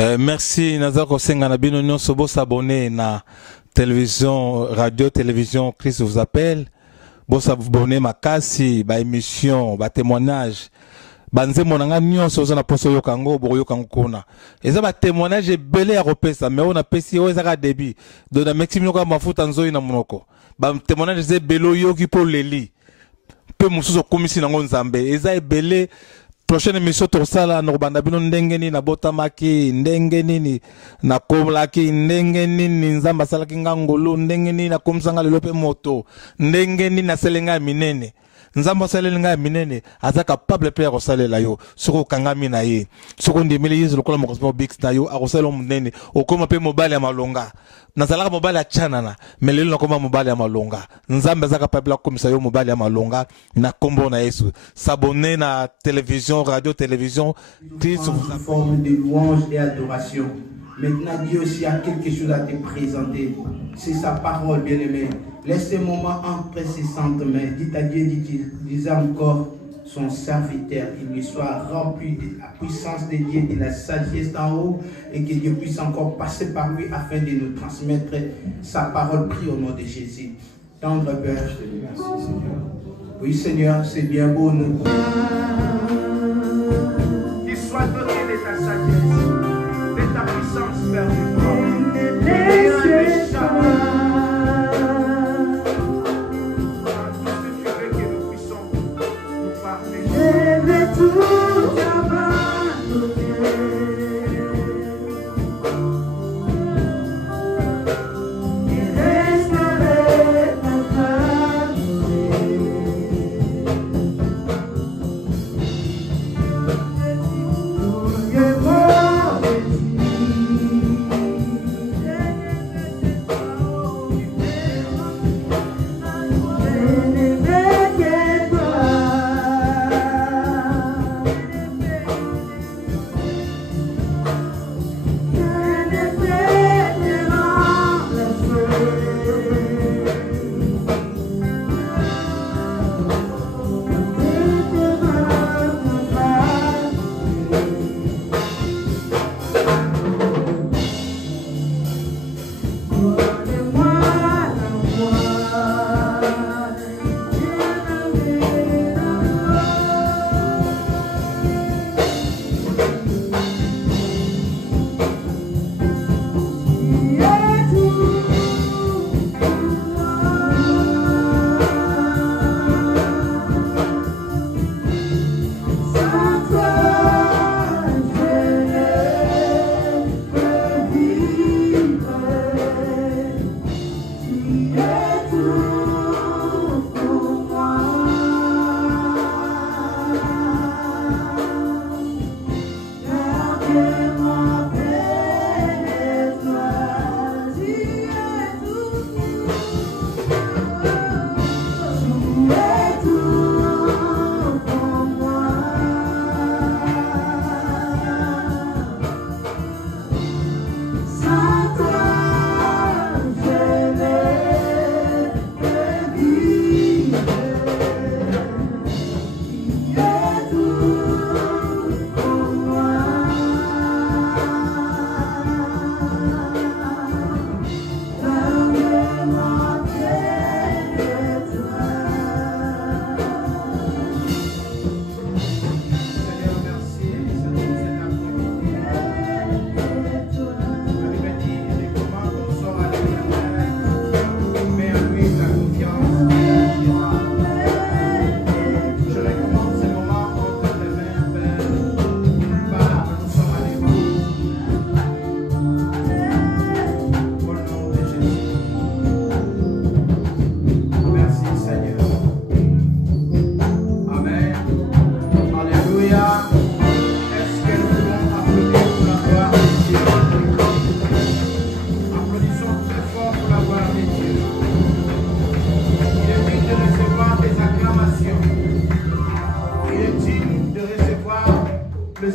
Merci Nazako Senga Nabino Nyonso bo s'abonner na télévision, radio, télévision, Christ vous appelle. Bo s'abonner makasi, ba émission, ba témoignage. Banze monanga nyonso zo na poso yo kango bo yo kango kona. Eza ba témoignage belé ya kopesa mais on a pesi o ezaka débit. Do na maximum yo ka mafuta nzoi na monoko. Ba témoignage ze belo yo ki po leli. Pe musuzo komisi nango nzambe. Eza ebele. Prochaine émission tosala no banda bino ndenge nini na botamaki ndenge nini na komlaki ndenge nini nzamba salaki ngangolo ndenge nini na komsanga lelo pe moto ndenge nini na selenga minene nzamba selenga minene aza capable pe kosalela yo soko kangami na ye soko ndimeli yizo lokola mokosmo big na yo akosala munene okoma pe mobile ya malonga nazalaka mobile ya chanana mais lelo nakoma mobile ya malonga nzamba aza capable komisa yo mobile ya malonga na kombo na Yesu s'abonner na télévision radio télévision Christ vous forme de louange et adoration. Maintenant Dieu aussi a quelque chose à te présenter. C'est sa parole, bien-aimé. Laisse ce moment entre ses saintes mains. Dites à Dieu, disait encore son serviteur, qu'il lui soit rempli de la puissance de Dieu, de la sagesse d'en haut, et que Dieu puisse encore passer par lui afin de nous transmettre sa parole. Prie au nom de Jésus. Tendre Père, je te dis merci, Seigneur. Oui, Seigneur, c'est bien beau, nous. Qu'il soit doté de ta sagesse, de ta puissance, Père du trône.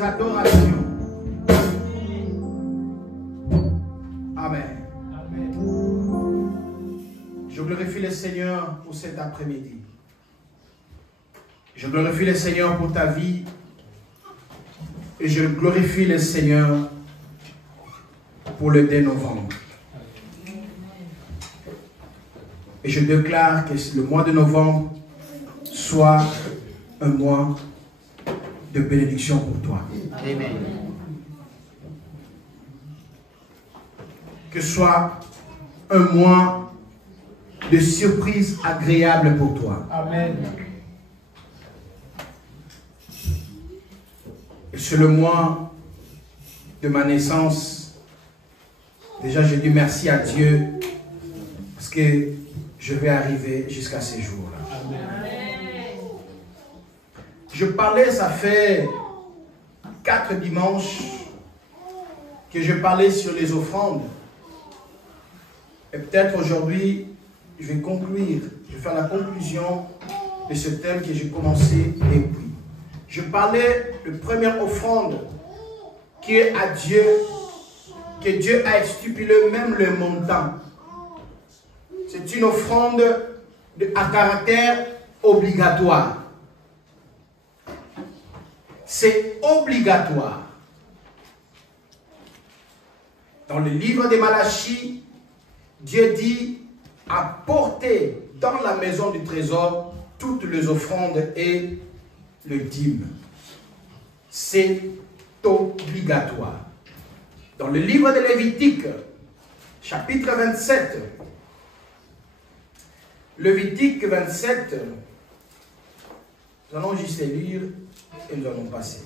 Adoration. Amen. Je glorifie le Seigneur pour cet après-midi. Je glorifie le Seigneur pour ta vie. Et je glorifie le Seigneur pour le 2 novembre. Et je déclare que le mois de novembre soit un mois de bénédiction pour toi. Amen. Que soit un mois de surprise agréable pour toi. Amen. Et c'est le mois de ma naissance. Déjà, je dis merci à Dieu parce que je vais arriver jusqu'à ces jours-là. Je parlais, ça fait 4 dimanches que je parlais sur les offrandes. Et peut-être aujourd'hui, je vais conclure, je vais faire la conclusion de ce thème que j'ai commencé depuis. Je parlais de première offrande qui est à Dieu, que Dieu a stipulé même le montant. C'est une offrande à caractère obligatoire. C'est obligatoire. Dans le livre de Malachie, Dieu dit « Apportez dans la maison du trésor toutes les offrandes et le dîme. » C'est obligatoire. Dans le livre de Lévitique, chapitre 27, Lévitique 27, nous allons juste lire et nous allons passer.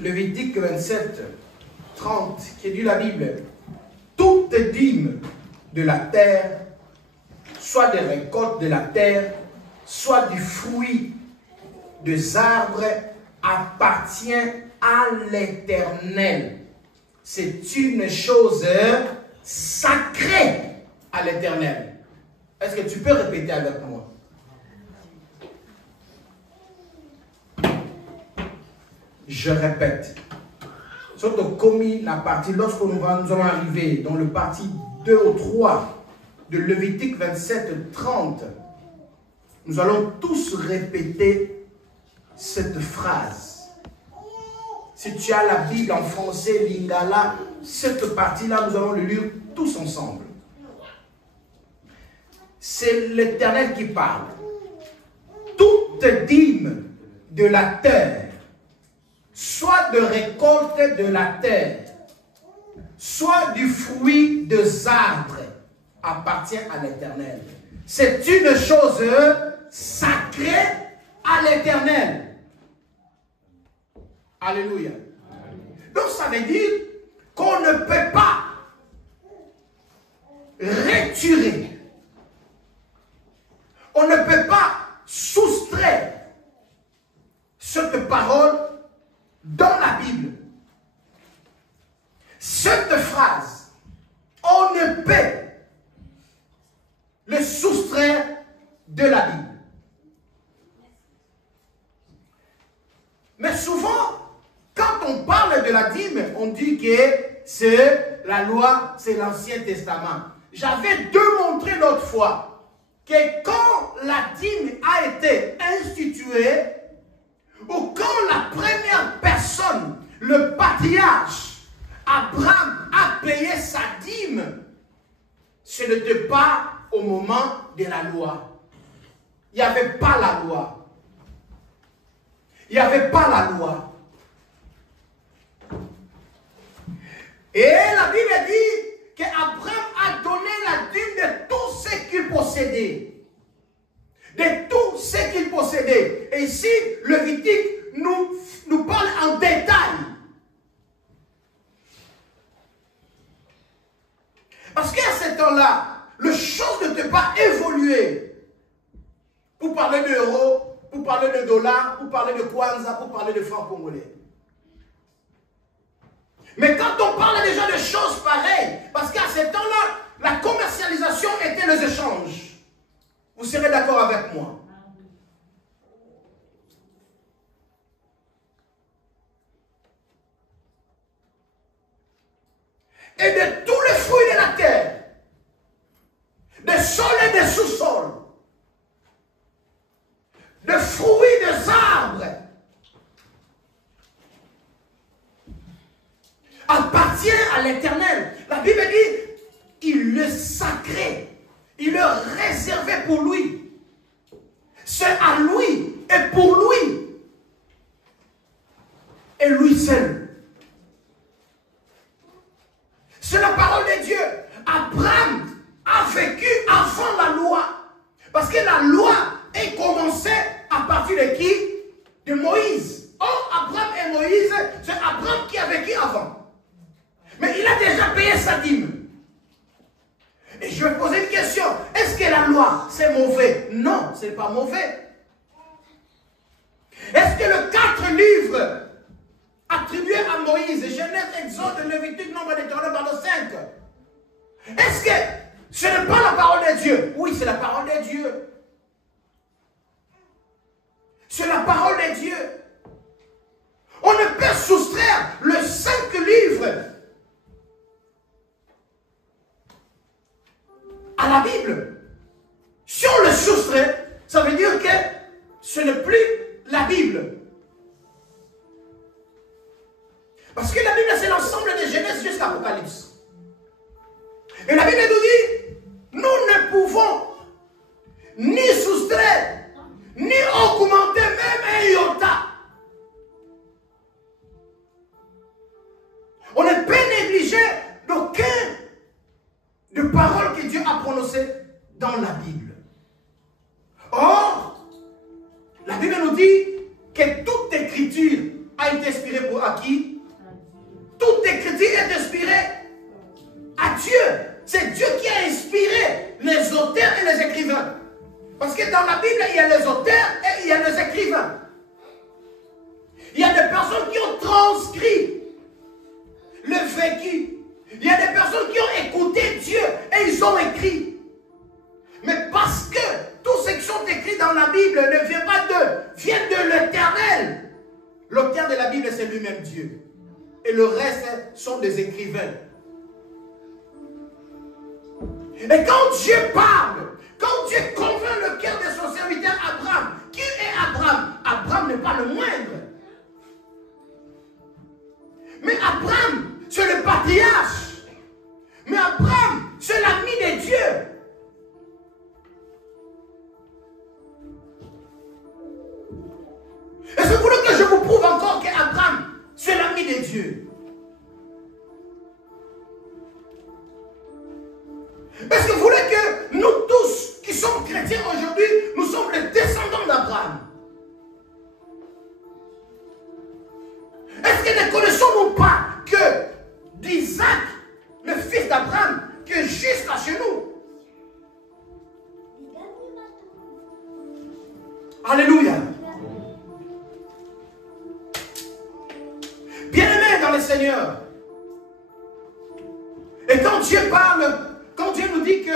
Lévitique 27, 30, qui dit la Bible, toute dîme de la terre, soit des récoltes de la terre, soit du fruit des arbres, appartient à l'Éternel. C'est une chose sacrée à l'Éternel. Est-ce que tu peux répéter avec moi? Je répète. Surtout commis la partie, lorsque nous allons arriver dans le partie 2 ou 3 de Lévitique 27, 30, nous allons tous répéter cette phrase. Si tu as la Bible en français, Lingala, cette partie-là, nous allons le lire tous ensemble. C'est l'Éternel qui parle. Toute dîme de la terre, soit de récolte de la terre, soit du fruit des arbres, appartient à l'Éternel. C'est une chose sacrée à l'Éternel. Alléluia. Donc ça veut dire qu'on ne peut pas retirer, on ne peut pas soustraire cette parole dans la Bible. Cette phrase, on ne peut le soustraire de la Bible. Mais souvent, quand on parle de la dîme, on dit que c'est la loi, c'est l'Ancien Testament. J'avais démontré l'autre fois que quand la dîme a été instituée, ou quand la première personne, le patriarche, Abraham, a payé sa dîme, ce n'était pas au moment de la loi. Il n'y avait pas la loi. Il n'y avait pas la loi. Et la Bible dit qu'Abraham a donné la dîme de tout ce qu'il possédait. De tout ce qu'il possédait. Et ici, Lévitique nous parle en détail. Parce qu'à ce temps-là, les choses n'étaient pas évoluées. Pour parler d'euros, pour parler de dollars, pour parler de kwanza, pour parler de francs congolais. Mais quand on parle déjà de choses pareilles, parce qu'à ce temps-là, la commercialisation était les échanges. Vous serez d'accord avec moi? Et de tous les fruits de la terre, des sols et des sous-sols, des fruits des arbres, appartient à c'est à lui et pour lui. Et lui seul. C'est la parole de Dieu. Abraham a vécu avant la loi. Parce que la loi est commencée à partir de qui? De Moïse. Or, Abraham et Moïse, c'est Abraham qui a vécu avant. Mais il a déjà payé sa dîme. Et je vais poser une question. Est-ce que la loi, c'est mauvais? Non, ce n'est pas mauvais. Est-ce que les 4 livres attribués à Moïse, Genèse, Exode, Lévitique, Nombre, Deutéronome, par le 5, est-ce que ce n'est pas la parole de Dieu? Oui, c'est la parole de Dieu. C'est la parole de Dieu. On ne peut soustraire les 5 livres à la Bible. Si on le soustrait, ça veut dire que ce n'est plus la Bible. Parce que la Bible, c'est l'ensemble de Genèse jusqu'à Apocalypse. Et la Bible nous dit, nous ne pouvons ni soustraire, ni augmenter même un iota. On ne peut négliger d'aucun de paroles que Dieu a prononcées dans la Bible. Or, la Bible nous dit que toute écriture a été inspirée pour à qui? Toute écriture est inspirée à Dieu. C'est Dieu qui a inspiré les auteurs et les écrivains. Parce que dans la Bible, il y a les auteurs et il y a les écrivains. Il y a des personnes qui ont transcrit le vécu. Il y a des personnes qui ont écouté Dieu et ils ont écrit. Mais parce que tous ceux qui sont écrits dans la Bible ne viennent pas d'eux, viennent de l'Éternel. L'auteur de la Bible, c'est lui-même Dieu. Et le reste sont des écrivains. Et quand Dieu parle, quand Dieu convainc le cœur de son serviteur Abraham, qui est Abraham? Abraham n'est pas le moindre. Mais Abraham, c'est le patriarche. Mais Abraham, c'est l'ami de Dieu. Et c'est pour que je vous prouve encore qu'Abraham, c'est l'ami de Dieu. Parce que vous voulez que nous tous qui sommes chrétiens aujourd'hui, nous sommes les descendants d'Abraham. Est-ce que ne connaissons-nous pas que d'Isaac, le fils d'Abraham, que jusqu'à chez nous? Alléluia. Bien-aimés dans le Seigneur. Et quand Dieu parle, quand Dieu nous dit que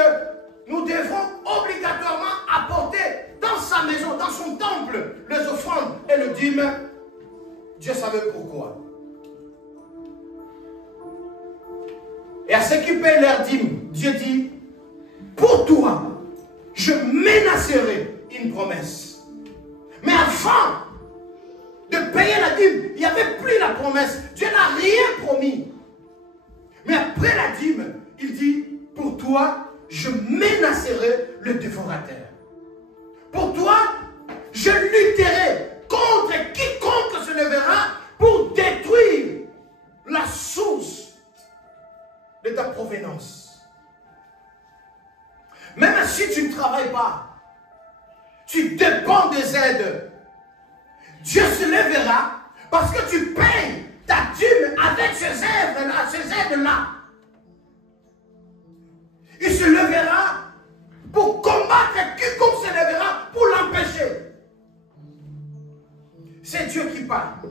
nous devrons obligatoirement apporter dans sa maison, dans son temple, les offrandes et le dîme, Dieu savait pourquoi. Et à ceux qui payent leur dîme, Dieu dit, pour toi, je menacerai une promesse. Mais avant de payer la dîme, il n'y avait plus la promesse. Dieu n'a rien promis. Mais après la dîme, il dit, pour toi, je menacerai le dévorateur. Pour toi, je lutterai contre quiconque se lèvera pour détruire la source de ta provenance. Même si tu ne travailles pas, tu dépends des aides, Dieu se lèvera parce que tu payes ta dîme avec ces aides-là. Il se lèvera pour combattre quiconque se lèvera pour l'empêcher. C'est Dieu qui parle.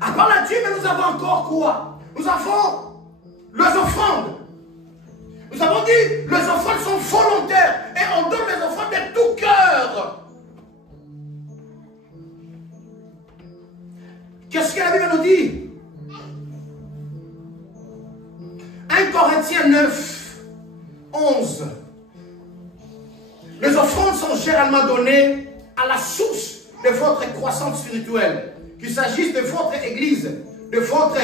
À part la dîme, nous avons encore quoi? Nous avons les offrandes. Nous avons dit, les offrandes sont volontaires et on donne les offrandes de tout cœur. Qu'est-ce que la Bible nous dit? 1 Corinthiens 9, 11. Les offrandes sont généralement données à la source de votre croissance spirituelle. Qu'il s'agisse de votre église, de votre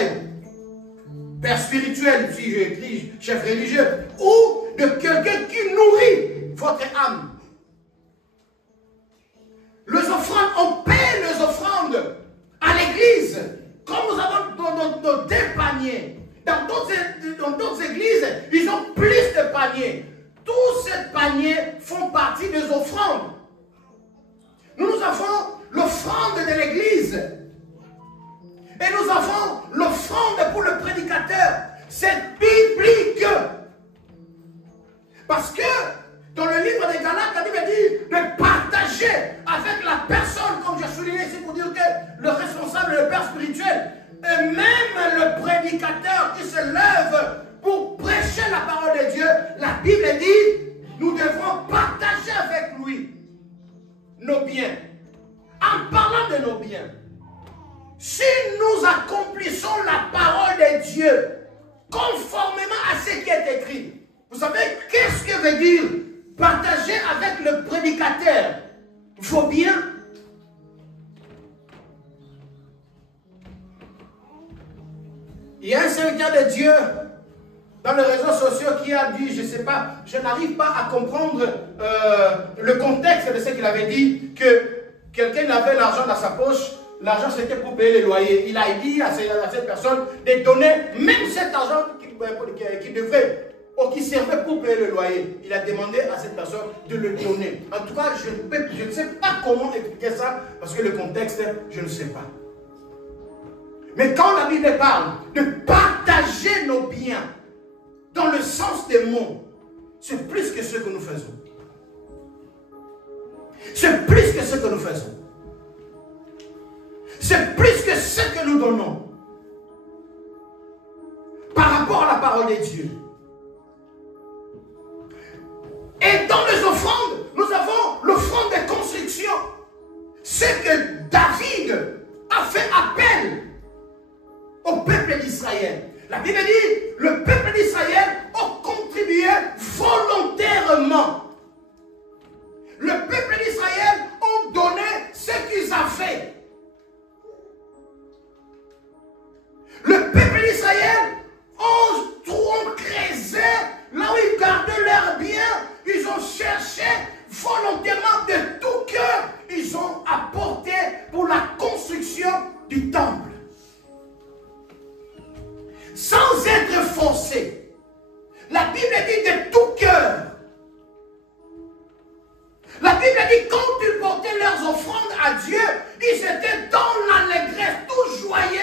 père spirituel, si j'ai écrit chef religieux, ou de quelqu'un qui nourrit votre âme. Et nous avons l'offrande pour le prédicateur. C'est biblique. Parce que dans le livre des Galates, la Bible dit de partager avec la personne, comme j'ai souligné ici pour dire que le responsable est le père spirituel, et même le prédicateur qui se lève pour prêcher la parole de Dieu, la Bible dit, nous devons partager avec lui nos biens. En parlant de nos biens, si nous accomplissons la parole de Dieu conformément à ce qui est écrit, vous savez qu'est-ce que veut dire partager avec le prédicateur vos biens? Il y a un serviteur de Dieu dans les réseaux sociaux qui a dit, je ne sais pas, je n'arrive pas à comprendre le contexte de ce qu'il avait dit, que quelqu'un avait l'argent dans sa poche, l'argent c'était pour payer les loyers. Il a dit à cette personne de donner même cet argent qui devrait ou qui servait pour payer le loyer. Il a demandé à cette personne de le donner. En tout cas, je ne sais pas comment expliquer ça, parce que le contexte, je ne sais pas. Mais quand la Bible parle de partager nos biens, dans le sens des mots, c'est plus que ce que nous faisons. C'est plus que ce que nous faisons. C'est plus que ce que nous donnons. Par rapport à la parole de Dieu. Et dans les offrandes, nous avons l'offrande de construction. C'est que David a fait appel au peuple d'Israël. La Bible dit, le peuple d'Israël a contribué volontairement. Le peuple d'Israël a donné ce qu'ils avaient. Le peuple d'Israël ont creusé là où ils gardaient leurs biens. Ils ont cherché volontairement de tout cœur. Ils ont apporté pour la construction du temple. Sans être forcés. La Bible dit de tout cœur. La Bible dit quand ils portaient leurs offrandes à Dieu, ils étaient dans l'allégresse, tout joyeux.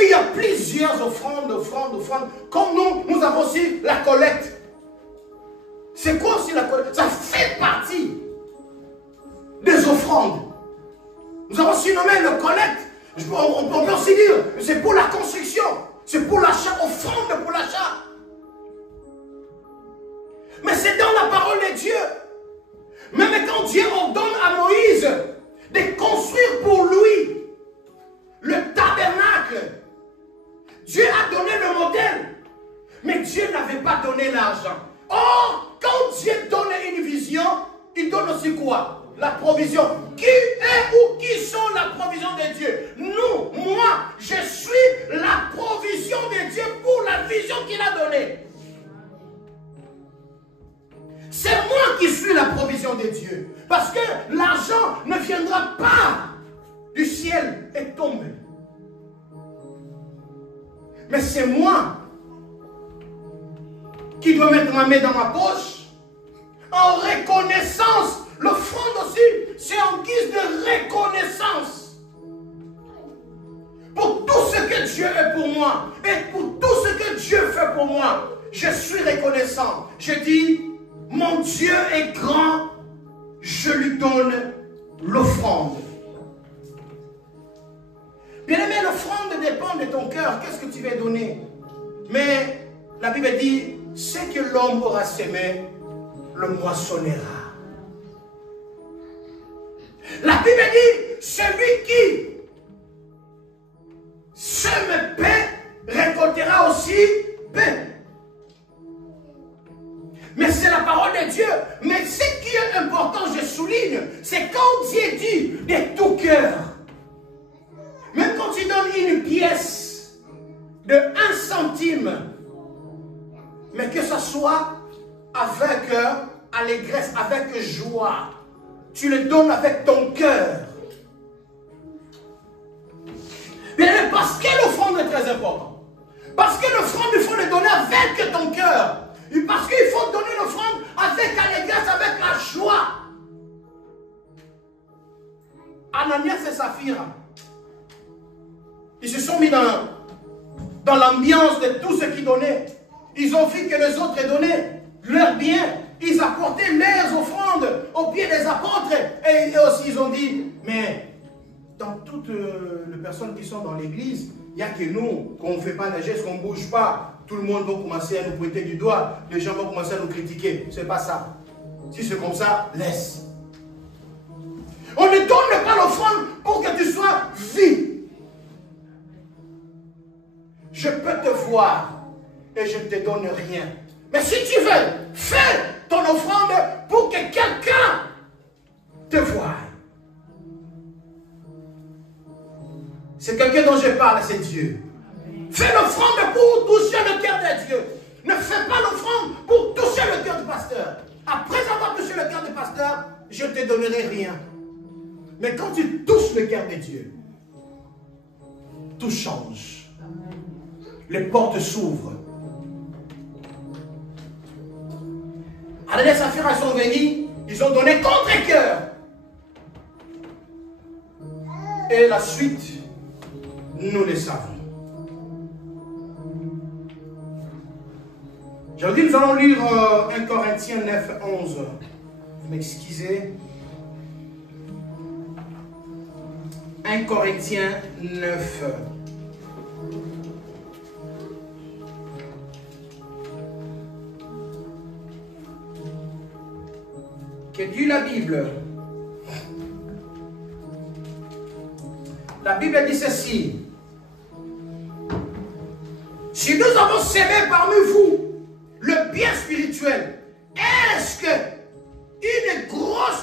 Il y a plusieurs offrandes. Comme nous avons aussi la collecte. C'est quoi aussi la collecte? Ça fait partie des offrandes. Nous avons aussi nommé le collecte. On peut aussi dire, c'est pour la construction. C'est pour l'achat, offrande pour l'achat. Mais c'est dans la parole de Dieu. Même quand Dieu ordonne à Moïse de construire pour lui le tabernacle, Dieu a donné le modèle, mais Dieu n'avait pas donné l'argent. Or, quand Dieu donne une vision, il donne aussi quoi? La provision. Qui est ou qui sont la provision de Dieu? Nous, moi, je suis la provision de Dieu pour la vision qu'il a donnée. C'est moi qui suis la provision de Dieu. Parce que l'argent ne viendra pas du ciel et tomber. Mais c'est moi qui dois mettre ma main dans ma poche en reconnaissance. L'offrande aussi, c'est en guise de reconnaissance. Pour tout ce que Dieu est pour moi et pour tout ce que Dieu fait pour moi, je suis reconnaissant. Je dis, mon Dieu est grand, je lui donne l'offrande. Bien-aimé, l'offrande dépend de ton cœur. Qu'est-ce que tu veux donner? Mais la Bible dit, ce que l'homme aura semé, le moissonnera. La Bible dit, celui qui sème paix, récoltera aussi paix. Mais c'est la parole de Dieu. Mais ce qui est important, je souligne, c'est quand Dieu dit de tout cœur. Même quand tu donnes une pièce de 1 centime, mais que ce soit avec allégresse, avec joie, tu le donnes avec ton cœur. Bien, parce que l'offrande est très importante. Parce que l'offrande, il faut le donner avec ton cœur. Parce qu'il faut donner l'offrande avec allégresse, avec la joie. Ananias et Saphira, ils se sont mis dans l'ambiance de tout ce qu'ils donnaient. Ils ont vu que les autres donnaient leurs biens. Ils apportaient leurs offrandes aux pieds des apôtres. Et aussi ils ont dit, mais dans toutes les personnes qui sont dans l'église, il n'y a que nous, qu'on ne fait pas les gestes, qu'on ne bouge pas. Tout le monde va commencer à nous pointer du doigt. Les gens vont commencer à nous critiquer. Ce n'est pas ça. Si c'est comme ça, laisse. On ne donne pas l'offrande pour que tu sois vide. Je peux te voir et je ne te donne rien. Mais si tu veux, fais ton offrande pour que quelqu'un te voie. C'est quelqu'un dont je parle, c'est Dieu. Fais l'offrande pour toucher le cœur de Dieu. Ne fais pas l'offrande pour toucher le cœur du pasteur. Après avoir touché le cœur du pasteur, je ne te donnerai rien. Mais quand tu touches le cœur de Dieu, tout change. Les portes s'ouvrent. Ananias et Saphira sont venus, ils ont donné contre-cœur. Et la suite, nous le savons. Aujourd'hui, nous allons lire 1 Corinthiens 9, 11. Vous m'excusez. 1 Corinthiens 9. Que dit la Bible? La Bible dit ceci. Si nous avons semé parmi vous le bien spirituel, est-ce que une grosse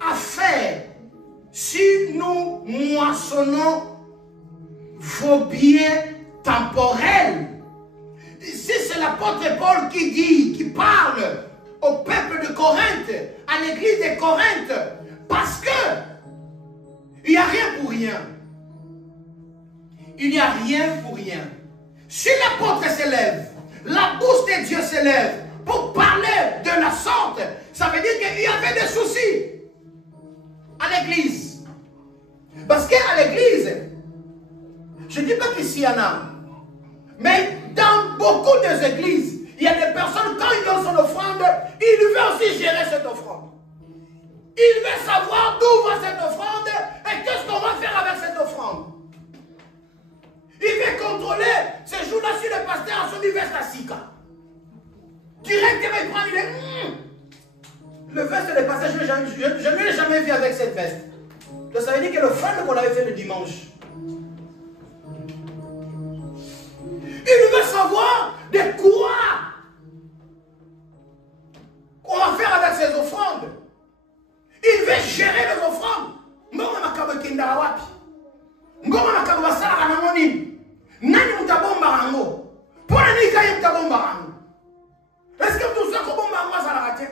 affaire si nous moissonnons vos biens temporels? Ici, c'est l'apôtre Paul qui parle au peuple de Corinthe, à l'église de Corinthe, parce que il n'y a rien pour rien. Il n'y a rien pour rien. Si l'apôtre s'élève, la bouche de Dieu s'élève pour parler de la sorte, ça veut dire qu'il y avait des soucis à l'église. Parce qu'à l'église, je ne dis pas qu'ici il y en a, mais dans beaucoup des églises, il y a des personnes, quand ils donnent son offrande, ils veulent aussi gérer cette offrande. Ils veulent savoir d'où va cette offrande et qu'est-ce qu'on va faire avec cette offrande. Il veut contrôler ce jour-là si le pasteur a son veste à Sika. Directement, il prend, il est. Le veste de pasteur, je ne l'ai jamais vu avec cette veste. Donc ça veut dire que le fan qu'on avait fait le dimanche. Il veut savoir de quoi on va faire avec ces offrandes. Il veut gérer les offrandes. Ngoma makabo kindara wapi? Ngoma makabo basala kana nini? Nani mutabomba rango? Pona ni kaye mutabomba rango? Est-ce que tout ça ko bomba rango ça la raté?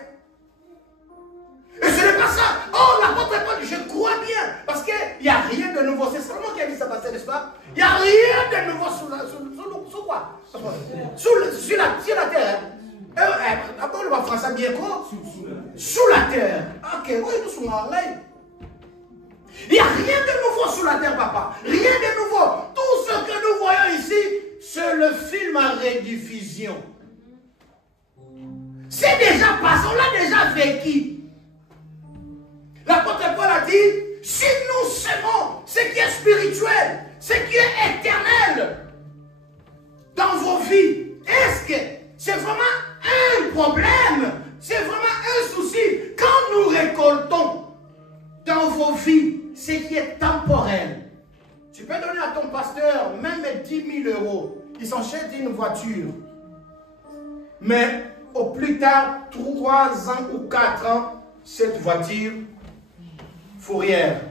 Et ce n'est pas ça. Oh, l'apôtre Paul, je crois bien. Parce qu'il n'y a rien de nouveau. C'est seulement qui a dit ça passer, n'est-ce pas? Il n'y a rien de nouveau sous quoi? Sur la terre. D'abord, on va faire ça bien quoi? Sous la terre. Ok, oui, nous sommes en l'air. Il n'y a rien de nouveau sous la terre, papa. Rien de nouveau. Tout ce que nous voyons ici, c'est le film à rediffusion. C'est déjà passé, on l'a déjà vécu. L'apôtre Paul a dit, si nous semons ce qui est spirituel, ce qui est éternel dans vos vies, est-ce que c'est vraiment un problème? C'est vraiment un souci quand nous récoltons dans vos vies ce qui est temporel? Tu peux donner à ton pasteur même 10 000 €. Il s'achète une voiture. Mais au plus tard, 3 ans ou 4 ans, cette voiture fourrière.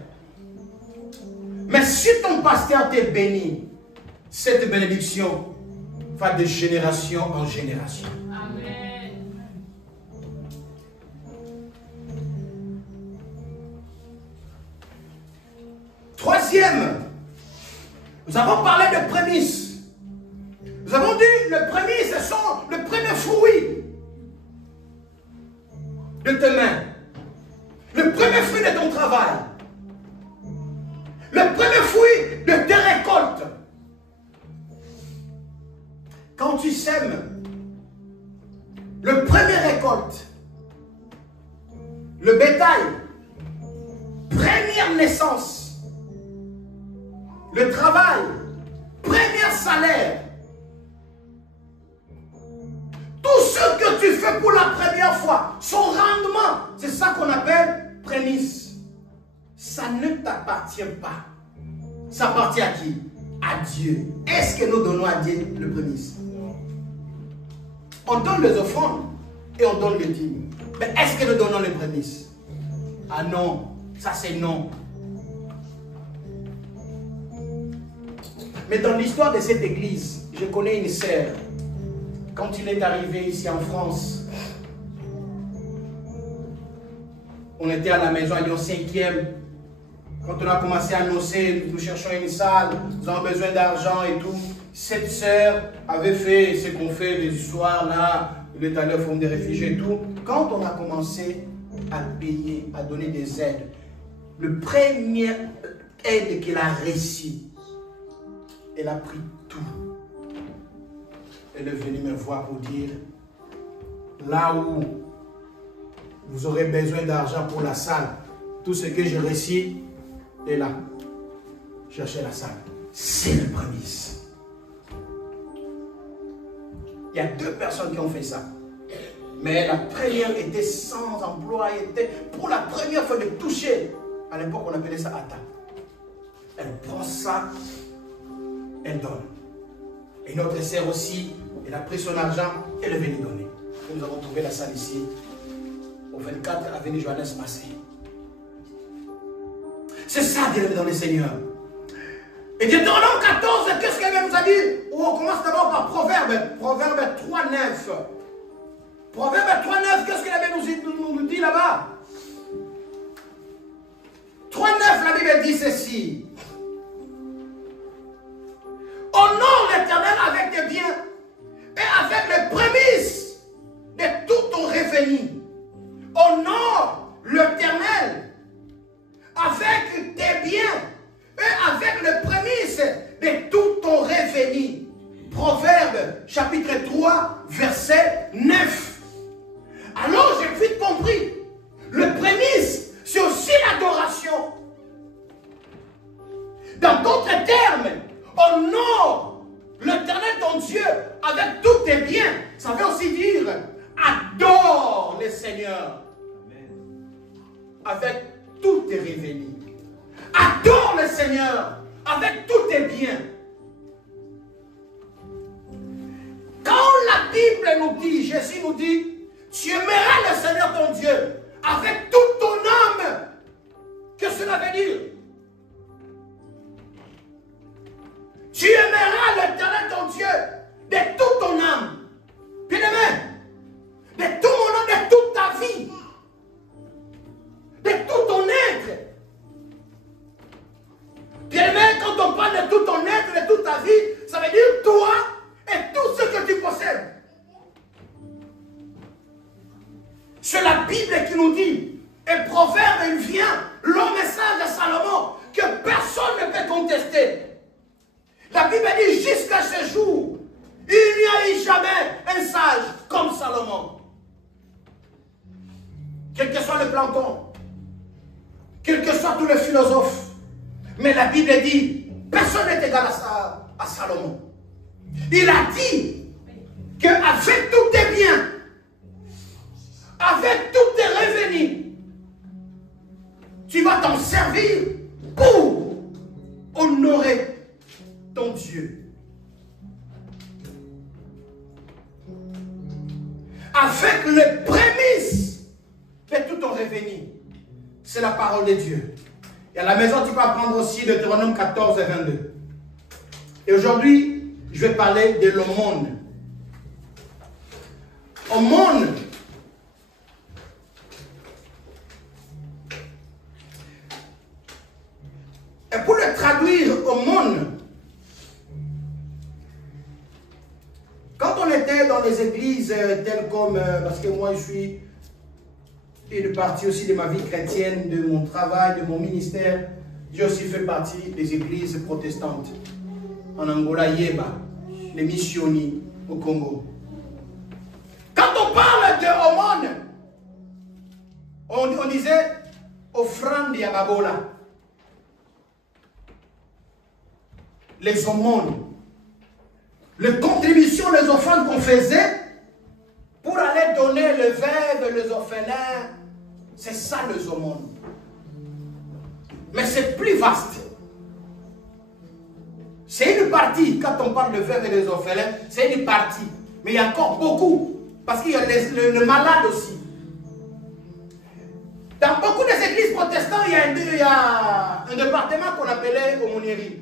Mais si ton pasteur t'est béni, cette bénédiction va de génération en génération. Amen. Troisième, nous avons parlé de prémices. Nous avons dit le prémices, ce sont le premier fruit de tes mains. Le quand tu sèmes, le premier récolte, le bétail, première naissance, le travail, premier salaire, tout ce que tu fais pour la première fois, son rendement, c'est ça qu'on appelle prémisse. Ça ne t'appartient pas. Ça appartient à qui? À Dieu. Est-ce que nous donnons à Dieu le prémisse? On donne les offrandes et on donne les dîmes. Mais est-ce que nous donnons les prémices? Ah non, ça c'est non. Mais dans l'histoire de cette église, je connais une sœur. Quand il est arrivé ici en France, on était à la maison à Lyon 5e. Quand on a commencé à annoncer, nous cherchons une salle, nous avons besoin d'argent et tout. Cette sœur avait fait ce qu'on fait les soirs là, il est allé au Forum des réfugiés et tout. Quand on a commencé à payer, à donner des aides, le premier aide qu'elle a reçu, elle a pris tout. Elle est venue me voir pour dire, là où vous aurez besoin d'argent pour la salle, tout ce que j'ai reçu est là. Cherchez la salle. C'est le prémisse. Il y a 2 personnes qui ont fait ça. Mais la première était sans emploi, était pour la première fois de toucher. À l'époque, on appelait ça atta. Elle prend ça, elle donne. Et notre sœur aussi, elle a pris son argent, elle est venue donner. Et nous avons trouvé la salle ici, au 24 avenue Johannes Massé. C'est ça, bien dans le Seigneur. Et Deutéronome 14, qu'est-ce qu'elle nous a dit? On commence d'abord par Proverbe 3, 9. Proverbe 3, 9, qu'est-ce qu'elle nous dit là-bas? 3, 9, la Bible dit ceci. Honore l'Éternel avec tes biens et avec les prémices de tout ton revenu. Honore l'Éternel avec tes biens et avec les prémices de tout ton revenu. Proverbe chapitre 3 verset 9. Alors j'ai vite compris, le prémisse c'est aussi l'adoration. Dans d'autres termes, honore l'Éternel ton Dieu avec tous tes biens. Ça veut aussi dire adore le Seigneur avec tous tes revenus. Adore le Seigneur avec tous tes biens. Quand la Bible nous dit, Jésus nous dit, tu aimeras le Seigneur ton Dieu avec toute ton âme. Qu'est-ce que cela veut dire? Tu aimeras l'Éternel ton Dieu de toute ton âme. Bien-aimé, de tout mon âme, de toute ta vie, de tout ton être. Bien-aimé, quand on parle de tout ton être, de toute ta vie, ça veut dire toi et tout ce que tu possèdes. C'est la Bible qui nous dit, et Proverbe, il vient, le message de Salomon, que personne ne peut contester. La Bible dit, jusqu'à ce jour, il n'y a eu jamais un sage comme Salomon. Quel que soit le Platon, quel que soit tous les philosophes, mais la Bible dit, personne n'est égal à Salomon. Il a dit qu'avec tous tes biens, avec tous tes revenus, tu vas t'en servir pour honorer ton Dieu. Avec les prémices de tout ton revenu. C'est la parole de Dieu. Et à la maison, tu peux apprendre aussi Deutéronome 14 et 22. Et aujourd'hui, je vais parler de l'aumône. Aumône. Et pour le traduire aumône, quand on était dans les églises telles comme, parce que moi je suis une partie aussi de ma vie chrétienne, de mon travail, de mon ministère, j'ai aussi fait partie des églises protestantes. En Angola, Yeba, les missionnaires, au Congo. Quand on parle de aumône, on disait offrande yababola. Les aumônes, les contributions, les offrandes qu'on faisait pour aller donner le veuve, les orphelins, c'est ça les aumônes. Mais c'est plus vaste. C'est une partie, quand on parle de veuve et des orphelins, c'est une partie. Mais il y a encore beaucoup, parce qu'il y a le malade aussi. Dans beaucoup des églises protestantes, il y a un département qu'on appelait aumônerie.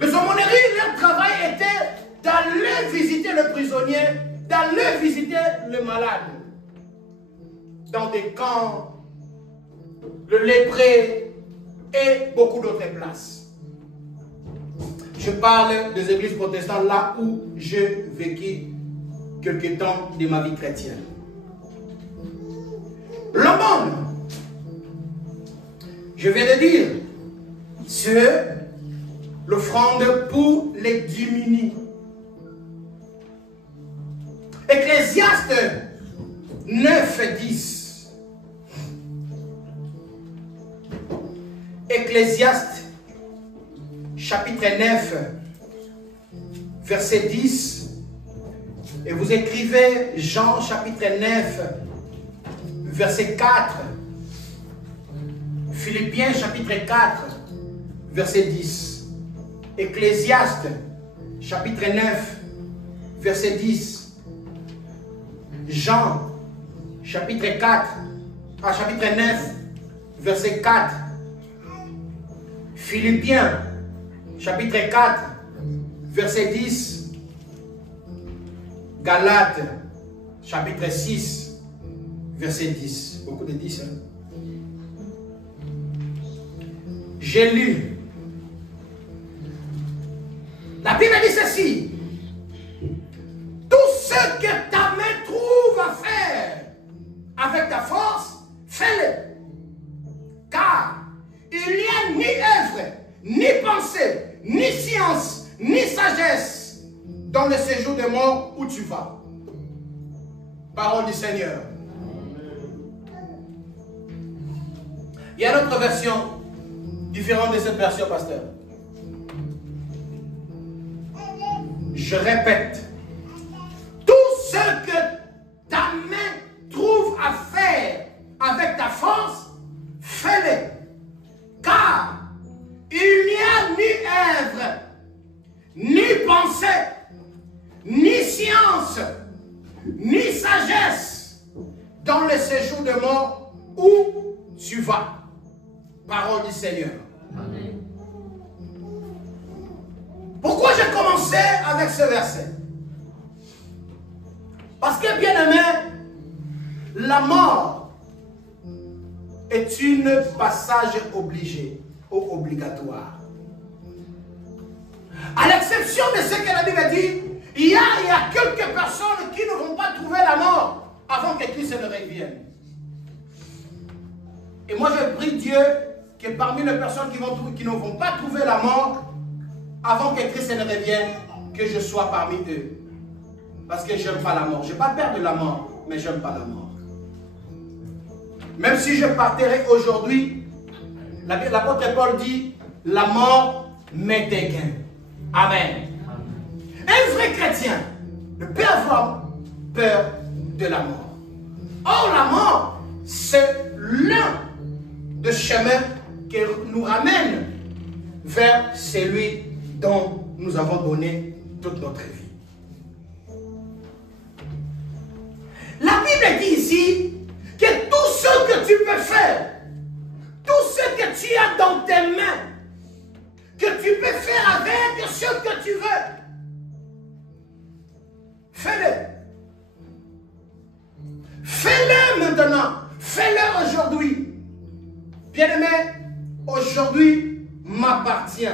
Les aumôneries, leur travail était d'aller visiter le prisonnier, d'aller visiter le malade. Dans des camps, le lépré et beaucoup d'autres places. Je parle des églises protestantes là où j'ai vécu quelque temps de ma vie chrétienne. L'aumône, je viens de dire, c'est l'offrande pour les démunis. Ecclésiaste 9:10. Ecclésiaste chapitre 9, verset 10. Et vous écrivez Jean chapitre 9, verset 4. Philippiens chapitre 4, verset 10. Ecclésiaste chapitre 9, verset 10. Jean chapitre 9, verset 4. Philippiens chapitre 4, verset 10. Galates chapitre 6, verset 10. Beaucoup de 10. Hein? J'ai lu. La Bible dit ceci. Tout ce que ta main trouve à faire avec ta force, fais-le. Car il n'y a ni œuvre, ni pensée, ni science, ni sagesse dans le séjour de mort où tu vas. Parole du Seigneur. Il y a une autre version différente de cette version, pasteur. Je répète, tout ce que ta main trouve à faire avec ta force, fais-le. Car il n'y a ni œuvre, ni pensée, ni science, ni sagesse dans le séjour de mort où tu vas. Parole du Seigneur. Amen. Pourquoi j'ai commencé avec ce verset? Parce que, bien aimé, la mort est un passage obligé ou obligatoire. À l'exception de ce que la Bible dit, il y a quelques personnes qui ne vont pas trouver la mort avant que Christ ne revienne. Et moi, je prie Dieu que parmi les personnes qui ne vont pas trouver la mort, avant que Christ ne revienne, que je sois parmi eux. Parce que je n'aime pas la mort. Je n'ai pas peur de la mort, mais je n'aime pas la mort. Même si je partirai aujourd'hui, l'apôtre Paul dit, la mort m'est égain. Amen. Un vrai chrétien ne peut avoir peur de la mort. Or, la mort, c'est l'un des chemins qui nous ramène vers celui dont nous avons donné toute notre vie. La Bible dit ici que tout ce que tu peux faire, tout ce que tu as dans tes mains, que tu peux faire avec ce que tu veux, fais-le. Fais-le maintenant. Fais-le aujourd'hui. Bien-aimé, aujourd'hui m'appartient.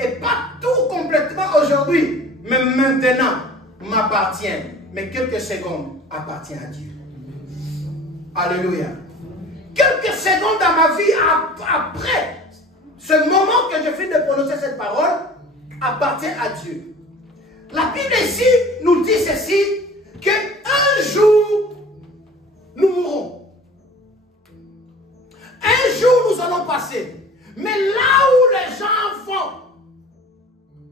Et pas tout complètement aujourd'hui, mais maintenant m'appartient. Mais quelques secondes appartient à Dieu. Alléluia. Quelques secondes dans ma vie après ce moment que je viens de prononcer cette parole appartient à Dieu. Bible ici nous dit ceci, qu'un jour, nous mourrons. Un jour, nous allons passer. Mais là où les gens vont,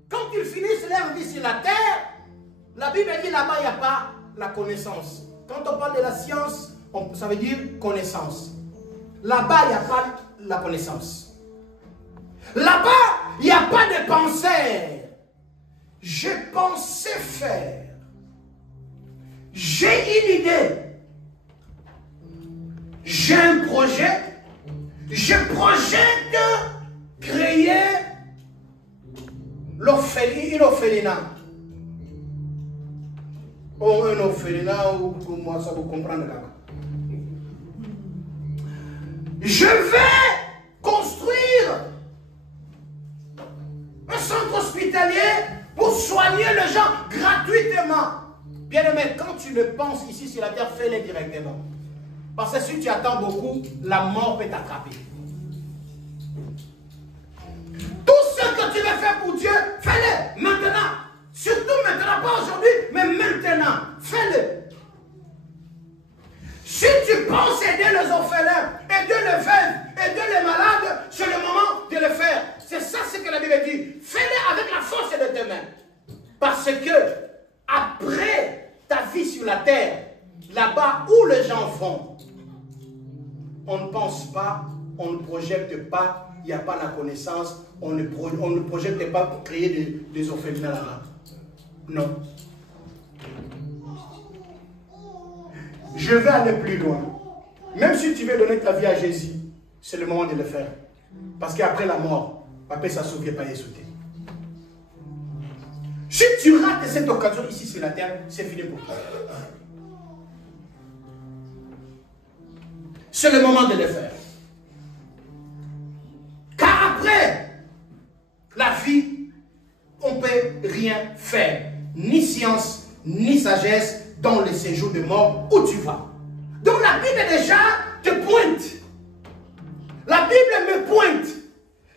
quand ils finissent leur vie sur la terre, la Bible dit là-bas, il n'y a pas la connaissance. Quand on parle de la science, ça veut dire connaissance. Là-bas, il n'y a pas la connaissance. Là-bas, il n'y a pas de pensée. J'ai pensé faire. J'ai une idée. J'ai un projet. Je projette de créer une orphelinat. Ou un orphelinat, ou comment ça vous comprendre là-bas. Je vais construire un centre hospitalier pour soigner les gens gratuitement. Bien aimé, quand tu le penses ici sur la terre, fais-le directement. Parce que si tu attends beaucoup, la mort peut t'attraper. Tout ce que tu veux faire pour Dieu, fais-le maintenant. Surtout maintenant, pas aujourd'hui, mais maintenant. Fais-le. Si tu penses aider les orphelins, aider les veuves, aider les malades, c'est le moment de le faire. C'est ça ce que la Bible dit. Fais-le avec la force de tes mains. Parce que après ta vie sur la terre, là-bas où les gens vont, on ne pense pas, on ne projette pas, il n'y a pas la connaissance, on ne projette pas pour créer des orphelinats là-bas. Non. Je vais aller plus loin. Même si tu veux donner ta vie à Jésus, c'est le moment de le faire. Parce qu'après la mort, papa ça ne souvient pas les sauter. Si tu rates cette occasion ici sur la terre, c'est fini pour toi. C'est le moment de le faire. Car après la vie, on ne peut rien faire. Ni science, ni sagesse dans le séjour de mort où tu vas. Donc la Bible déjà te pointe. La Bible me pointe.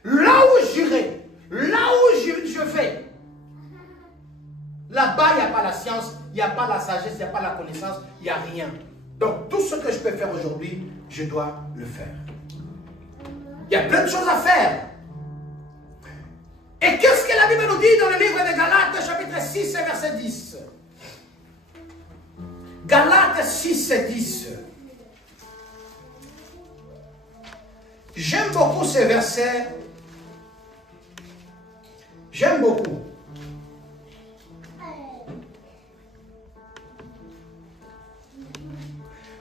Là où j'irai, là où je vais. Là-bas, il n'y a pas la science, il n'y a pas la sagesse, il n'y a pas la connaissance, il n'y a rien. Donc tout ce que je peux faire aujourd'hui, je dois le faire. Il y a plein de choses à faire. Et qu'est-ce que la Bible nous dit dans le livre de Galates, chapitre 6, verset 10? Galates 6, 10. J'aime beaucoup ce verset. J'aime beaucoup.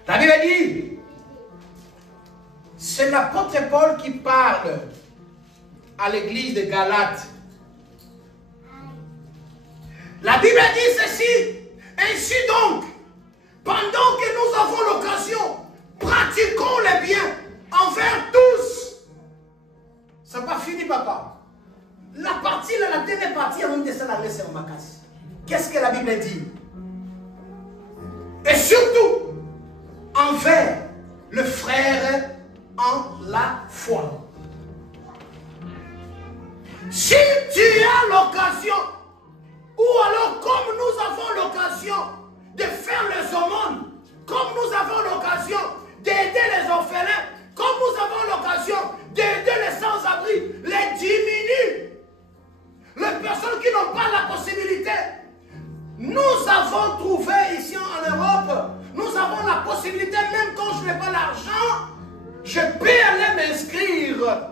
La Bible dit, c'est l'apôtre Paul qui parle à l'église de Galates. La Bible dit ceci, ainsi donc, pendant que nous avons l'occasion, pratiquons le bien envers tous. Ça n'a pas fini, papa. La partie, la dernière partie, on de ça la laisser en macasse. Qu'est-ce que la Bible dit? Et surtout, envers le frère en la foi. Si tu as l'occasion, ou alors comme nous avons l'occasion de faire les aumônes, comme nous avons l'occasion d'aider les orphelins, comme nous avons l'occasion d'aider les sans-abri, les diminuer, les personnes qui n'ont pas la possibilité. Nous avons trouvé ici en Europe, nous avons la possibilité, même quand je n'ai pas l'argent, je peux aller m'inscrire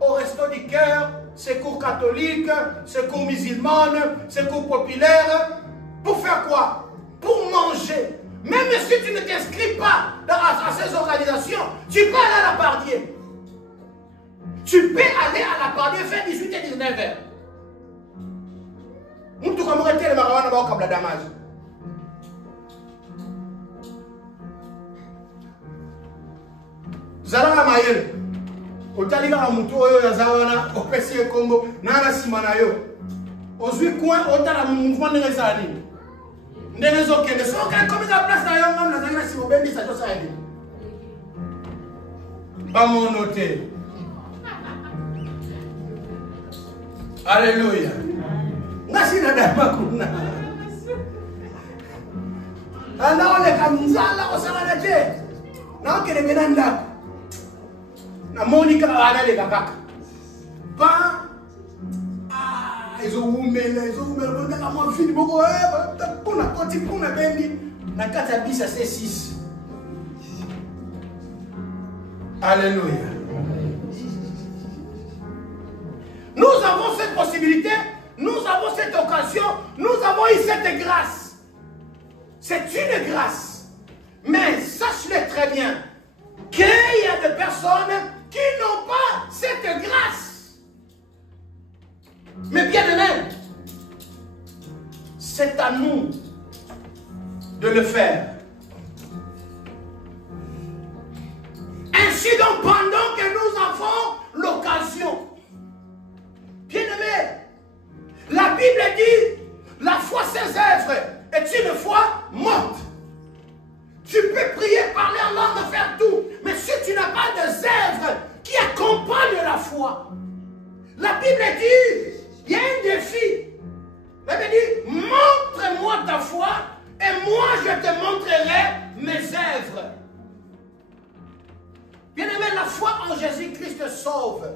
au Resto du Cœur, Secours catholique, Secours musulmane, Secours populaire. Pour faire quoi? Pour manger. Même si tu ne t'inscris pas à ces organisations, tu peux aller à la Pardier. Tu peux aller à la Pardier vers 18 et 19 heures. Nous tous comme arrêter le marijuana au câble damage. Zalanga mayel. Otalika na mutu oyo ya zawana opesi ekombo na simana yo. Ozwi coin otala mouvement de rezali. Ndenge zokende so ka comme ça place na yo ngam na zanga si obendi sa to sa yedi. Ba mon noter. Alléluia. Ngasi na dama kuna. Alors, les Kamzala, on s'en va la tête. Non, que les Ménanda. Na Monica, ala les Gakak. Pas. Ah, ils ont ouvert, on a mon fils, beaucoup, on a continué, on a bien dit. Na Katabis, ça c'est 6. Alléluia. Nous avons cette possibilité, nous avons cette occasion, nous avons eu cette grâce. C'est une grâce. Mais sache-le très bien qu'il y a des personnes qui n'ont pas cette grâce. Mais bien aimé, c'est à nous de le faire. Ainsi donc, pendant que nous avons l'occasion, bien aimé, la Bible dit, la foi sans œuvre est une foi morte. Tu peux prier, parler en langue, faire tout, mais si tu n'as pas des œuvres qui accompagnent la foi, la Bible dit, il y a un défi. La Bible dit, montre-moi ta foi et moi je te montrerai mes œuvres. Bien aimé, la foi en Jésus-Christ sauve.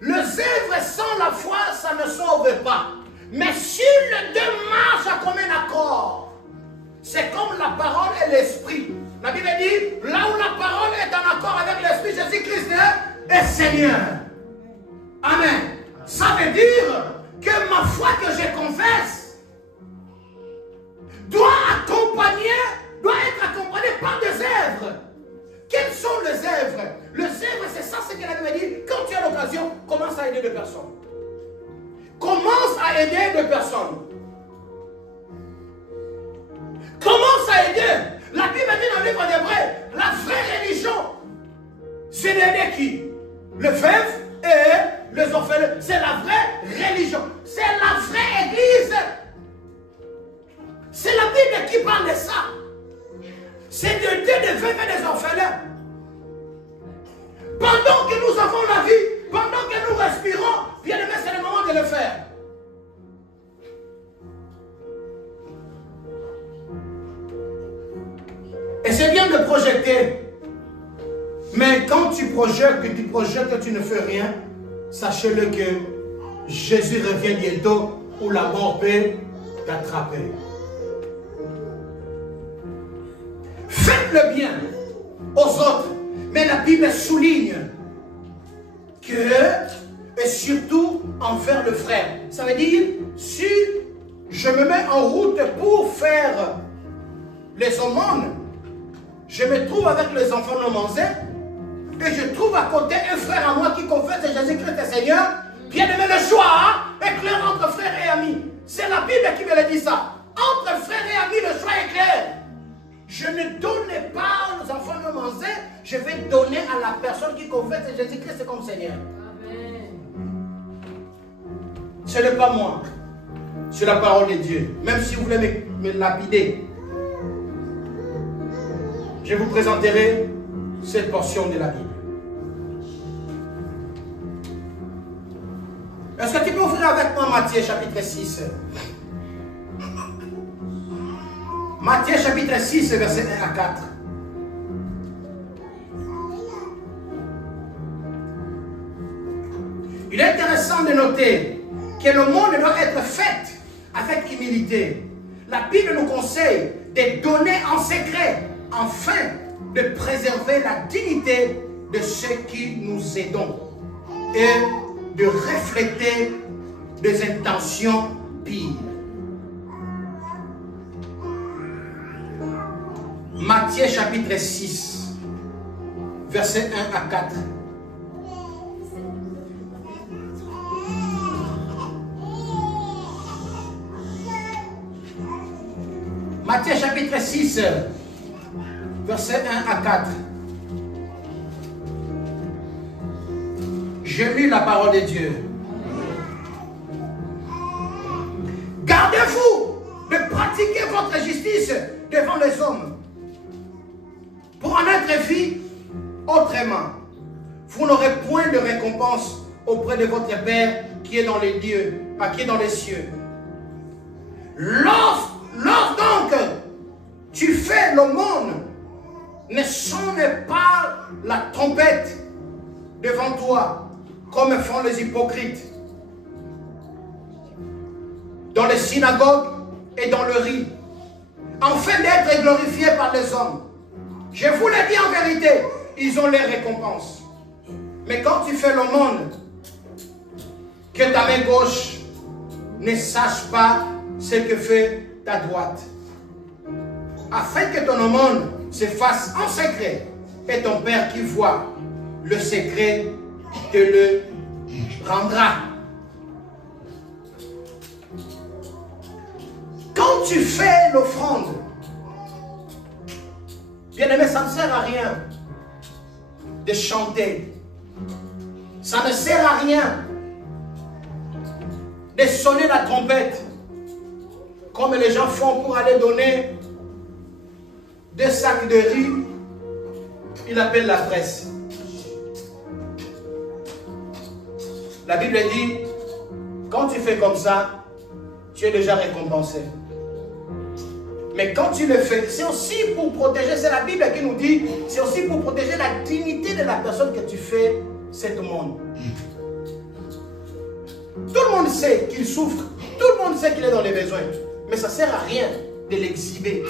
Les œuvres sans la foi, ça ne sauve pas. Mais si les deux marchent à commun accord, c'est comme la parole et l'esprit. La Bible dit, là où la parole est en accord avec l'esprit, Jésus-Christ est Seigneur. Amen. Ça veut dire que ma foi que je confesse doit être accompagnée par des œuvres. Quelles sont les œuvres? Les œuvres, c'est ça ce que la Bible dit. Quand tu as l'occasion, commence à aider deux personnes. Commence à aider deux personnes. Commence à aider. La Bible dit dans le livre d'Hébreux, la vraie religion, c'est d'aider qui? Les veuves et les orphelins. C'est la vraie religion. C'est la vraie église. C'est la Bible qui parle de ça. C'est d'aider des veuves et des orphelins. Pendant que nous avons la vie, pendant que nous respirons, bien aimé, c'est le moment de le faire. Et c'est bien de projeter. Mais quand tu projettes, tu ne fais rien, sachez-le que Jésus revient bientôt où la mort peut t'attraper. Faites le bien aux autres. Mais la Bible souligne que, et surtout envers le frère. Ça veut dire, si je me mets en route pour faire les aumônes, je me trouve avec les enfants nomancés, et je trouve à côté un frère à moi qui confesse Jésus-Christ est Seigneur, bien aimé, le choix est clair entre frères et amis. C'est la Bible qui me le dit ça. Entre frères et amis, le choix est clair. Je ne donne pas aux enfants nomancés, je vais donner à la personne qui confesse Jésus-Christ comme Seigneur. Amen. Ce n'est pas moi, c'est la parole de Dieu. Même si vous voulez me lapider, je vous présenterai cette portion de la Bible. Est-ce que tu peux ouvrir avec moi Matthieu chapitre 6? Matthieu chapitre 6, verset 1 à 4. Il est intéressant de noter que le monde doit être fait avec humilité. La Bible nous conseille de donner en secret afin de préserver la dignité de ceux qui nous aidons et de refléter des intentions pires. Matthieu chapitre 6, verset 1 à 4. Matthieu chapitre 6, verset 1 à 4. Je lis la parole de Dieu. Gardez-vous de pratiquer votre justice devant les hommes, pour en être vie autrement. Vous n'aurez point de récompense auprès de votre Père qui est dans les cieux. Lors donc que l'aumône ne sonne pas la trompette devant toi, comme font les hypocrites, dans les synagogues et dans le riz, afin d'être glorifiés par les hommes. Je vous l'ai dit en vérité, ils ont leurs récompenses. Mais quand tu fais l'aumône, que ta main gauche ne sache pas ce que fait ta droite, afin que ton aumône se fasse en secret, et ton Père qui voit le secret te le rendra. Quand tu fais l'offrande, bien-aimé, ça ne sert à rien de chanter. Ça ne sert à rien de sonner la trompette comme les gens font pour aller donner 2 sacs de riz. Il appelle la presse. La Bible dit, quand tu fais comme ça, tu es déjà récompensé. Mais quand tu le fais, c'est aussi pour protéger, c'est la Bible qui nous dit, c'est aussi pour protéger la dignité de la personne que tu fais cet monde. Tout le monde sait qu'il souffre, tout le monde sait qu'il est dans les besoins, mais ça ne sert à rien de l'exhiber,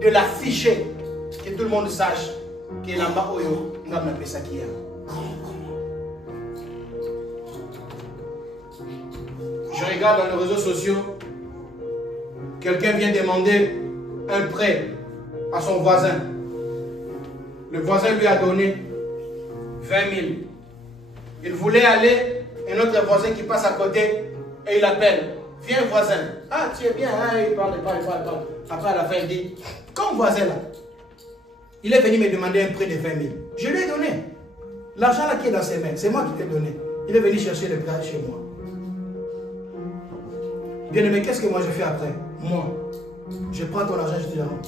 de l'afficher, que tout le monde sache qu'il est là-bas, on va m'appeler ça qui est. Je regarde dans les réseaux sociaux, quelqu'un vient demander un prêt à son voisin. Le voisin lui a donné 20 000. Il voulait aller, un autre voisin qui passe à côté, et il appelle. Viens voisin. Ah, tu es bien, hein? Il parle. Après à la fin, il dit, comme voisin là, il est venu me demander un prêt de 20 000. Je lui ai donné. L'argent là qui est dans ses mains, c'est moi qui t'ai donné. Il est venu chercher le prêt chez moi. Bien aimé, qu'est-ce que moi je fais après? Moi, je prends ton argent, je te le rends.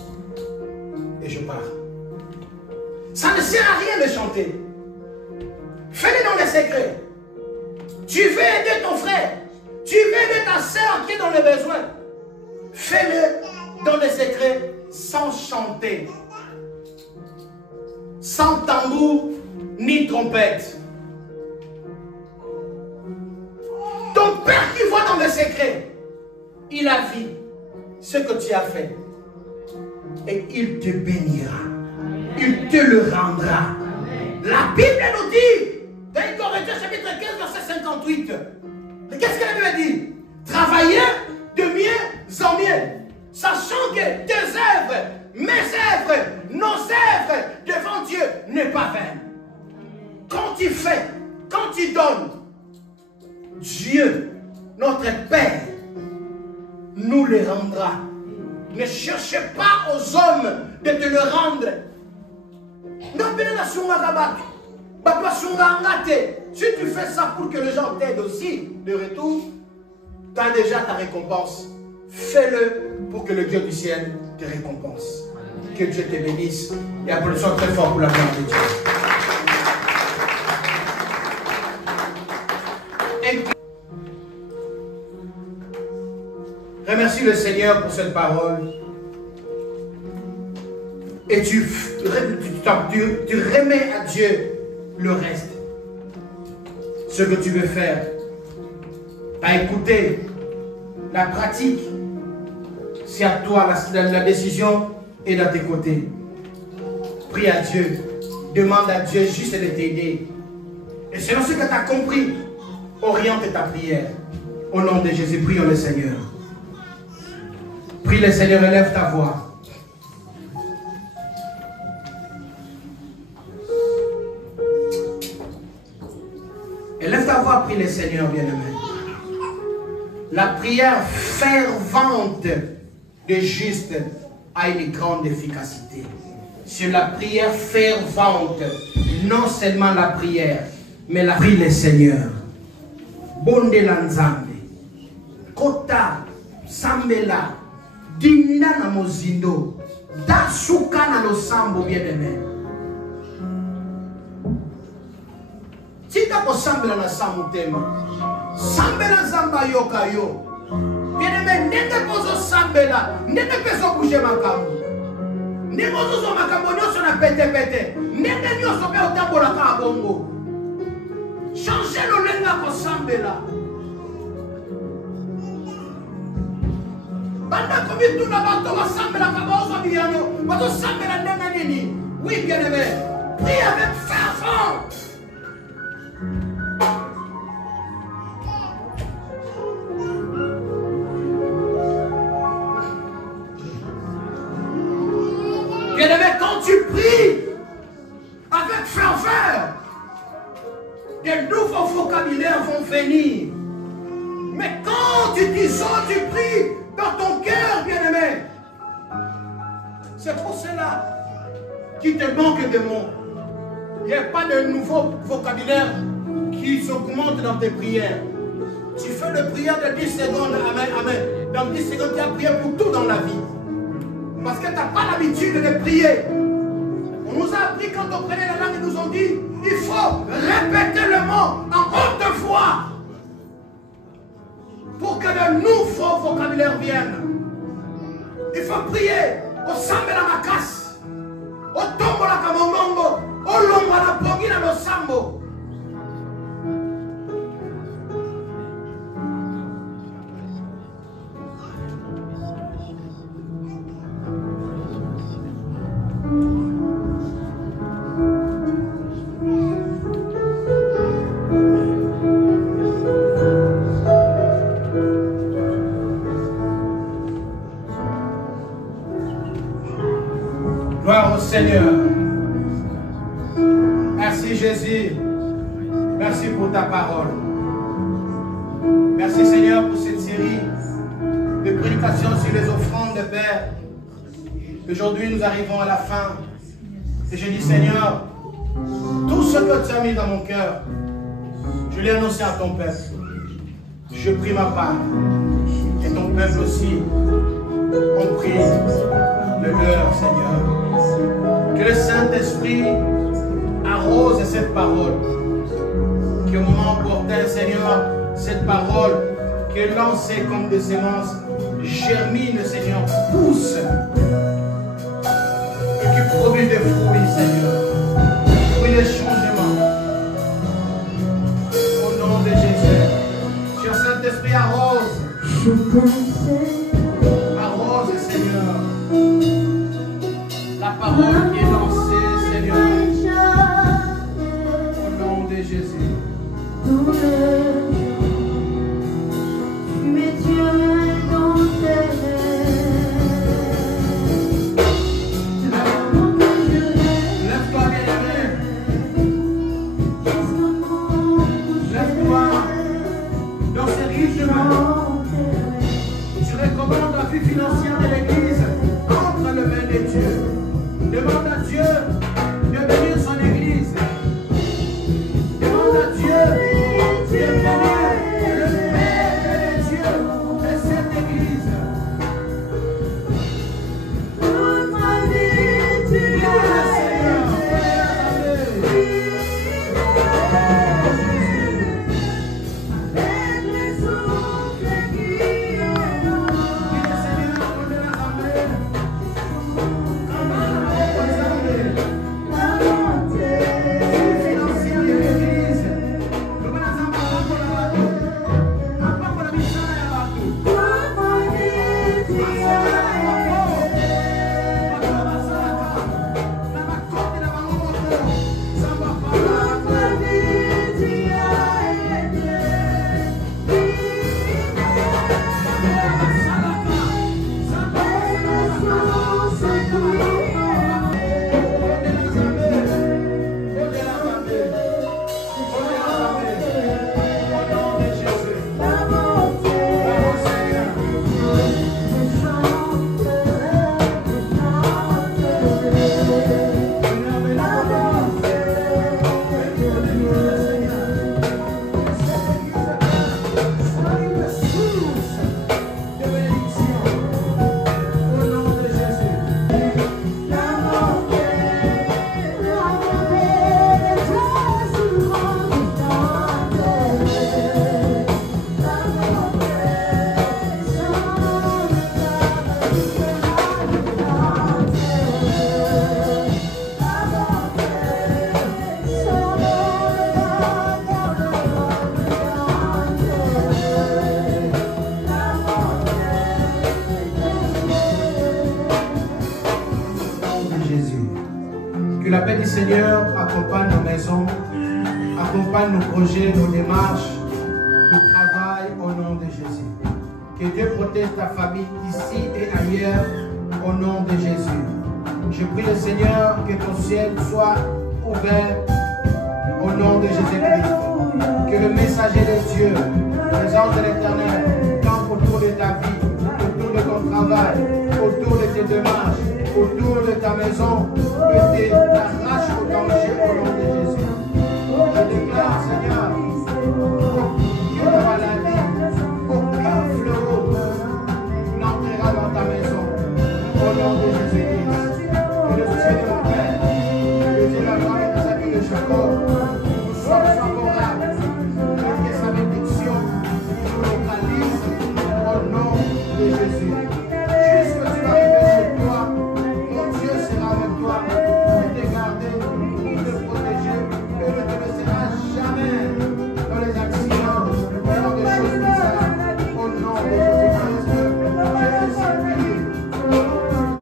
Et je pars. Ça ne sert à rien de chanter. Fais-le dans les secrets. Tu veux aider ton frère. Tu veux aider ta soeur qui est dans le besoin. Fais-le dans les secrets sans chanter. Sans tambour ni trompette. Ton Père qui voit dans les secrets, il a vu ce que tu as fait. Et il te bénira. Il te le rendra. La Bible nous dit, dans Corinthiens chapitre 15, verset 58, qu'est-ce que la Bible dit? Travaillez de mieux en mieux, sachant que tes œuvres, mes œuvres, nos œuvres devant Dieu n'est pas vaine. Quand tu fais, quand tu donnes, Dieu, notre Père, nous le rendra. Ne cherchez pas aux hommes de te le rendre. Si tu fais ça pour que les gens t'aident aussi, de retour, tu as déjà ta récompense. Fais-le pour que le Dieu du ciel te récompense. Que Dieu te bénisse. Et applaudissons très fort pour la gloire de Dieu. Remercie le Seigneur pour cette parole. Et tu remets à Dieu le reste. Ce que tu veux faire. Tu as écouté la pratique. C'est à toi, la décision est dans tes côtés. Prie à Dieu. Demande à Dieu juste de t'aider. Et selon ce que tu as compris, oriente ta prière. Au nom de Jésus, prions le Seigneur. Prie le Seigneur, élève ta voix. Élève ta voix, prie le Seigneur, bien-aimé. La prière fervente de juste a une grande efficacité. Sur la prière fervente, non seulement la prière, mais la prie le Seigneur. Bonde lanzambe, kota sambela, dinda na mozindo, dasuka na losambo bien-aimé. Tika ko sambela na samutema, sambela zamba yoka yo. Bien-aimé, n'était pas au sambela, n'était pas au bouger ma camu. Négozo Macabonio sur la pété. Négozo sur la tabolaka bongo. Changez le lenga pour Sambela. Banda comme tout n'abato va Sambela Kabozo Biano. Bato Sambela Nenganini. Oui, bien aimé. Prie avec ferveur. Bien-aimé, quand tu pries avec ferveur, des nouveaux vocabulaires vont venir. Mais quand tu disons, tu pries dans ton cœur, bien-aimé, c'est pour cela qu'il te manque de mots. Il n'y a pas de nouveau vocabulaire qui s'augmente dans tes prières. Tu fais une prière de 10 secondes, amen, amen. Dans 10 secondes, tu as prié pour tout dans la vie. Parce que tu n'as pas l'habitude de prier. On nous a appris quand on prenait la langue, ils nous ont dit, il faut répéter le mot en haute voix pour que de nouveaux vocabulaires viennent. Il faut prier au sambe la macasse, au tombo la kamongongo, au lombo la pogina lo sambo. Gloire au Seigneur. Merci Jésus. Merci pour ta parole. Merci Seigneur pour cette série de prédications sur les offrandes de Père. Aujourd'hui nous arrivons à la fin. Et je dis Seigneur, tout ce que tu as mis dans mon cœur, je l'ai annoncé à ton peuple. Je prie ma part. Et ton peuple aussi. On prie le leur, Seigneur. Que le Saint-Esprit arrose cette parole. Qu'au moment opportun, Seigneur, cette parole qui est lancée comme des semences germine, Seigneur, pousse et qui produit des fruits, Seigneur. Fruits des changements. Au nom de Jésus. Cher Saint-Esprit, arrose. Arrose, Seigneur. La parole qui est lancée, Seigneur, au nom de Jésus. Lève-toi, bien-aimé. Lève-toi dans ces rythmes. Tu recommandes la vie financière de l'Église entre les mains de Dieu. Demande à Dieu de bénir son Église. Demande à Dieu de bénir le Père de Dieu de cette Église. la paix du Seigneur accompagne nos maisons, accompagne nos projets, nos démarches, nos travail au nom de Jésus. Que Dieu protège ta famille ici et ailleurs au nom de Jésus. Je prie le Seigneur que ton ciel soit ouvert au nom de Jésus-Christ. Que le messager de Dieu, les anges de l'Éternel, campe autour de ta vie, autour de ton travail, autour de tes démarches, autour de ta maison, que tu l'arraches au danger au nom